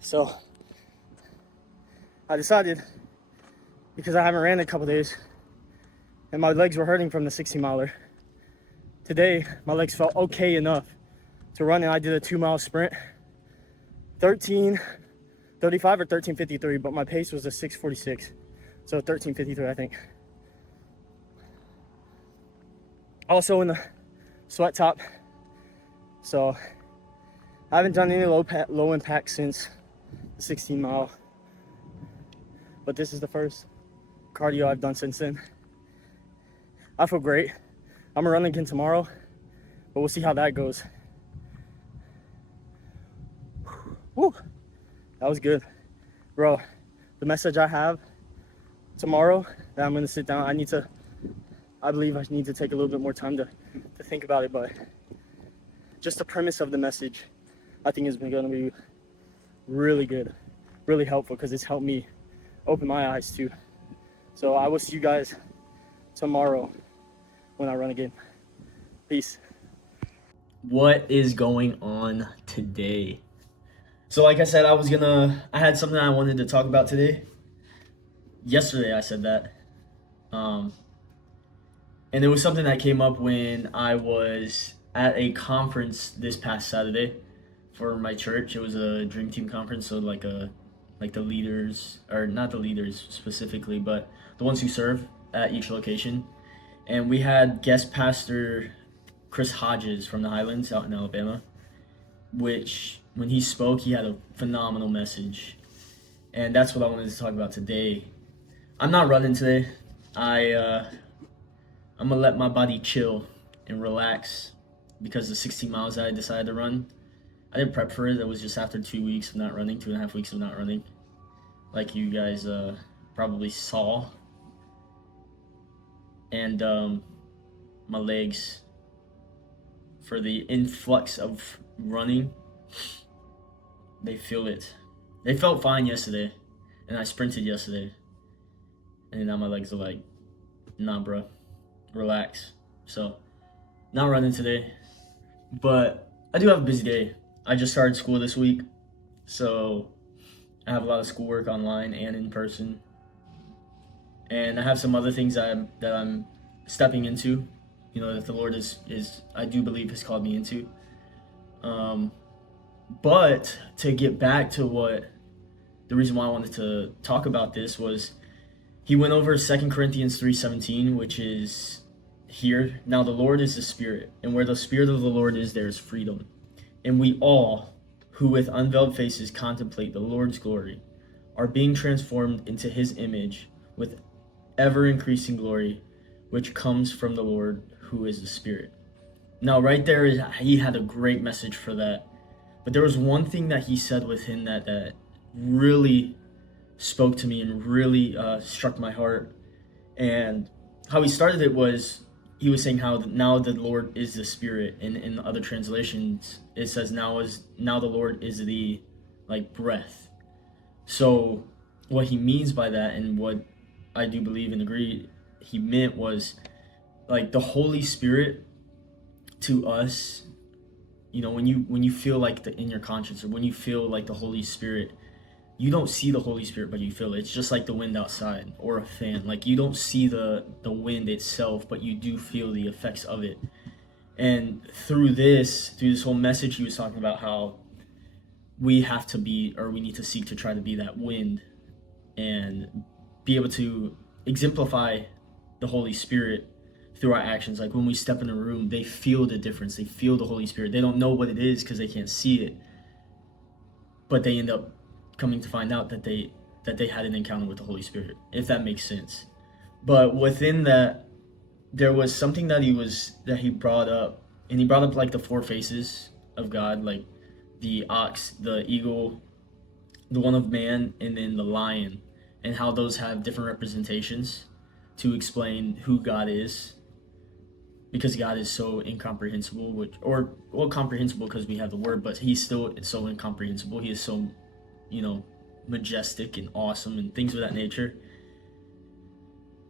So I decided, because I haven't ran in a couple days and my legs were hurting from the 60 miler, today my legs felt okay enough to run, and I did a 2-mile sprint, 13:35 or 13:53, but my pace was a 6:46, so 13:53 I think. Also in the sweat top, so I haven't done any low impact since the 16 mile, but this is the first cardio I've done since then. I feel great. I'm gonna run again tomorrow, but we'll see how that goes. Woo, that was good, bro. The message I have tomorrow that I'm gonna sit down, I believe I need to take a little bit more time to think about it, but just the premise of the message I think is gonna be really good, really helpful, because it's helped me open my eyes too. So I will see you guys tomorrow when I run again. Peace. What is going on today? So like I said, I had something I wanted to talk about today. Yesterday I said that. And it was something that came up when I was at a conference this past Saturday for my church. It was a dream team conference, so like the leaders, or not the leaders specifically, but the ones who serve at each location. And we had guest pastor Chris Hodges from the Highlands out in Alabama, which when he spoke, he had a phenomenal message. And that's what I wanted to talk about today. I'm not running today. I'm gonna let my body chill and relax, because the 16 miles that I decided to run, I didn't prep for it. It was just after 2 weeks of not running, 2.5 weeks of not running, like you guys probably saw. And my legs, for the influx of running, they feel it. They felt fine yesterday, and I sprinted yesterday, and now my legs are like, nah, bro, relax. So, not running today, but I do have a busy day. I just started school this week, so I have a lot of schoolwork online and in person, and I have some other things that I'm stepping into, that the Lord is I do believe has called me into. But to get back to what the reason why I wanted to talk about this was, he went over 2 Corinthians 3:17, which is here. Now the Lord is the Spirit, and where the Spirit of the Lord is, there is freedom. And we all, who with unveiled faces contemplate the Lord's glory, are being transformed into his image with ever increasing glory, which comes from the Lord, who is the Spirit. Now right there, he had a great message for that. But there was one thing that he said within that really spoke to me and really struck my heart. And how he started it was, he was saying how now the Lord is the Spirit. And in other translations, it says now the Lord is the breath. So what he means by that, and what I do believe and agree he meant, was like the Holy Spirit to us. When you feel like in your conscience, or when you feel like the Holy Spirit, you don't see the Holy Spirit, but you feel it. It's just like the wind outside or a fan. Like, you don't see the wind itself, but you do feel the effects of it. And through this whole message, he was talking about how we need to seek to try to be that wind and be able to exemplify the Holy Spirit through our actions. Like, when we step in a room, they feel the difference. They feel the Holy Spirit. They don't know what it is because they can't see it, but they end up coming to find out that they had an encounter with the Holy Spirit, if that makes sense. But within that, there was something that he brought up, and he brought up like the 4 faces of God, like the ox, the eagle, the one of man, and then the lion, and how those have different representations to explain who God is, because God is so incomprehensible, comprehensible because we have the word, but he's still so incomprehensible. He is so, majestic and awesome and things of that nature.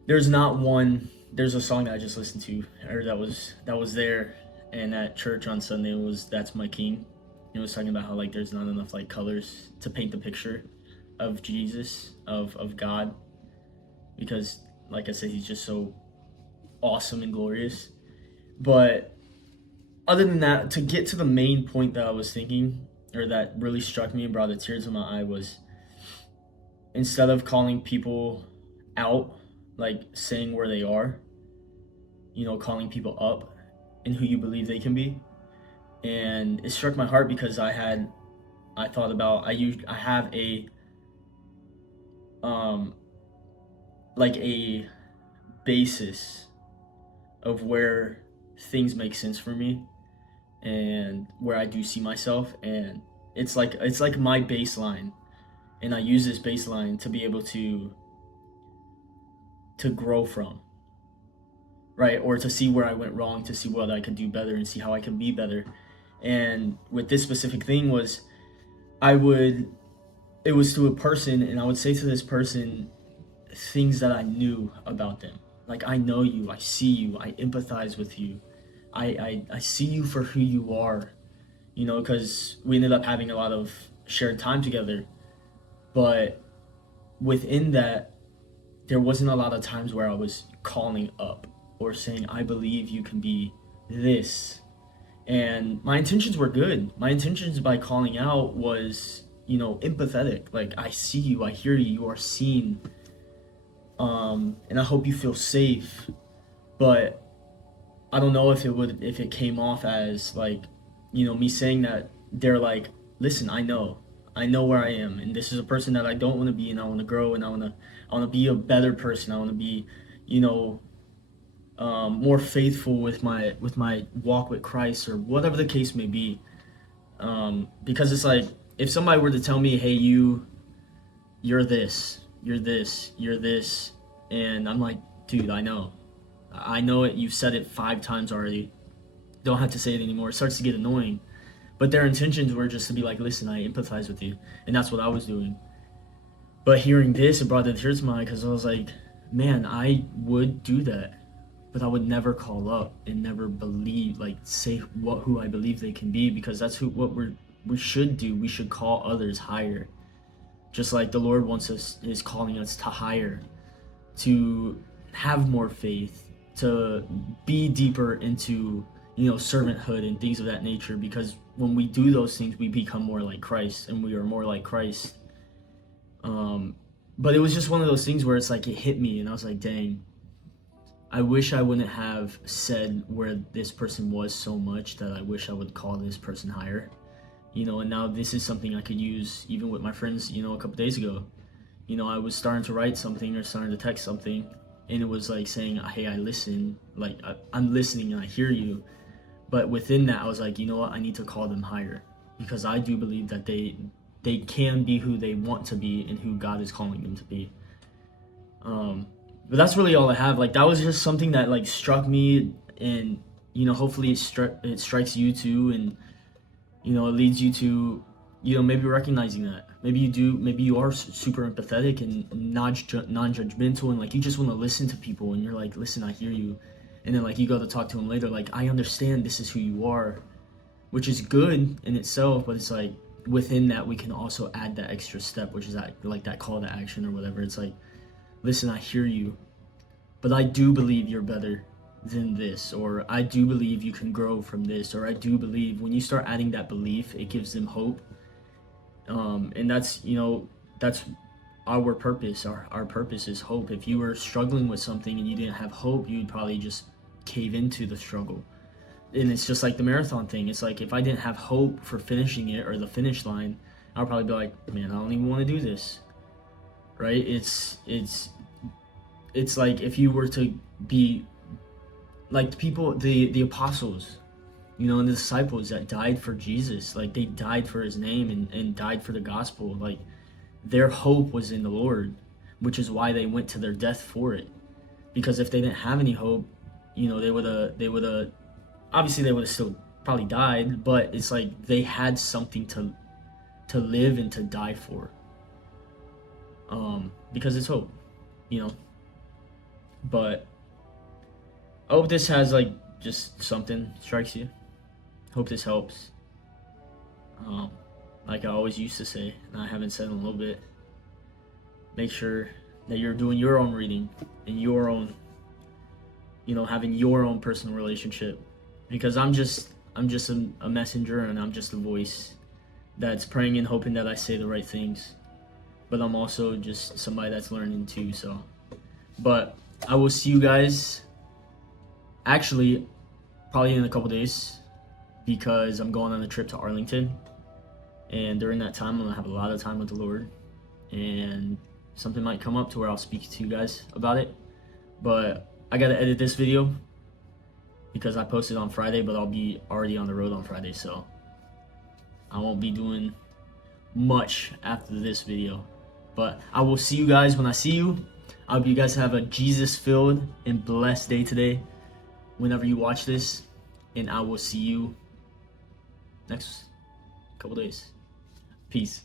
There's a song that I just listened to, or that was there, and at church on Sunday, was That's My King. He was talking about how like there's not enough like colors to paint the picture of Jesus, of God, because like I said, he's just so awesome and glorious. But other than that, to get to the main point that I was thinking, or that really struck me and brought a tear to my eye, was instead of calling people out, like saying where they are, calling people up and who you believe they can be. And it struck my heart because I thought about, I have a like a basis of where things make sense for me and where I do see myself, and it's like my baseline, and I use this baseline to be able to grow from, right? Or to see where I went wrong, to see what I could do better and see how I can be better. And with this specific thing was, it was to a person, and I would say to this person things that I knew about them. Like, I know you, I see you, I empathize with you, I see you for who you are, because we ended up having a lot of shared time together. But within that, there wasn't a lot of times where I was calling up or saying, I believe you can be this. And my intentions were good. My intentions by calling out was, empathetic. Like, I see you, I hear you, you are seen. And I hope you feel safe. But I don't know if it came off as like, me saying that they're like, listen, I know where I am, and this is a person that I don't want to be, and I want to grow, and I want to be a better person. I want to be, more faithful with my walk with Christ, or whatever the case may be. Because it's like, if somebody were to tell me, hey, you're this, you're this, you're this, and I'm like, dude, I know it. You've said it 5 times already. Don't have to say it anymore. It starts to get annoying. But their intentions were just to be like, listen, I empathize with you. And that's what I was doing. But hearing this, it brought the tears to my eye, because I was like, man, I would do that. But I would never call up and never believe, like, say who I believe they can be, because that's what we should do. We should call others higher. Just like the Lord is calling us to higher, to have more faith, to be deeper into, servanthood and things of that nature, because when we do those things, we become more like Christ, and we are more like Christ. But it was just one of those things where it's like, it hit me, and I was like, dang, I wish I wouldn't have said where this person was so much that I wish I would call this person higher. And now this is something I could use even with my friends, a couple days ago. I was starting to write something or starting to text something, and it was like saying, hey, I listen, like I'm listening and I hear you. But within that, I was like, you know what, I need to call them higher, because I do believe that they can be who they want to be and who God is calling them to be. But that's really all I have. Like, that was just something that like struck me, and hopefully it strikes you too, and it leads you to maybe recognizing that maybe you are super empathetic and non-judgmental, and like you just want to listen to people, and you're like, listen, I hear you. And then like you go to talk to them later, like, I understand this is who you are, which is good in itself. But it's like, within that, we can also add that extra step, which is that call to action or whatever. It's like, listen, I hear you, but I do believe you're better than this, or I do believe you can grow from this, or I do believe. When you start adding that belief, it gives them hope. And that's our purpose. Our purpose is hope. If you were struggling with something and you didn't have hope, you'd probably just cave into the struggle. And it's just like the marathon thing. It's like, if I didn't have hope for finishing it or the finish line, I'll probably be like, man, I don't even want to do this, right? It's like, if you were to be like the people, the apostles, and the disciples that died for Jesus, like, they died for his name and died for the gospel. Like, their hope was in the Lord, which is why they went to their death for it. Because if they didn't have any hope, they would have obviously they would have still probably died, but it's like they had something to live and to die for. Because it's hope, But I hope this has like just something strikes you. Hope this helps. Like I always used to say, and I haven't said in a little bit, make sure that you're doing your own reading and your own, having your own personal relationship, because I'm just a messenger, and I'm just a voice that's praying and hoping that I say the right things, but I'm also just somebody that's learning too. So, but I will see you guys actually probably in a couple days, because I'm going on a trip to Arlington, and during that time I'm gonna have a lot of time with the Lord, and something might come up to where I'll speak to you guys about it. But I gotta edit this video because I posted on Friday, but I'll be already on the road on Friday, so I won't be doing much after this video. But I will see you guys when I see you. I hope you guys have a Jesus-filled and blessed day today whenever you watch this, and I will see you next couple days. Peace.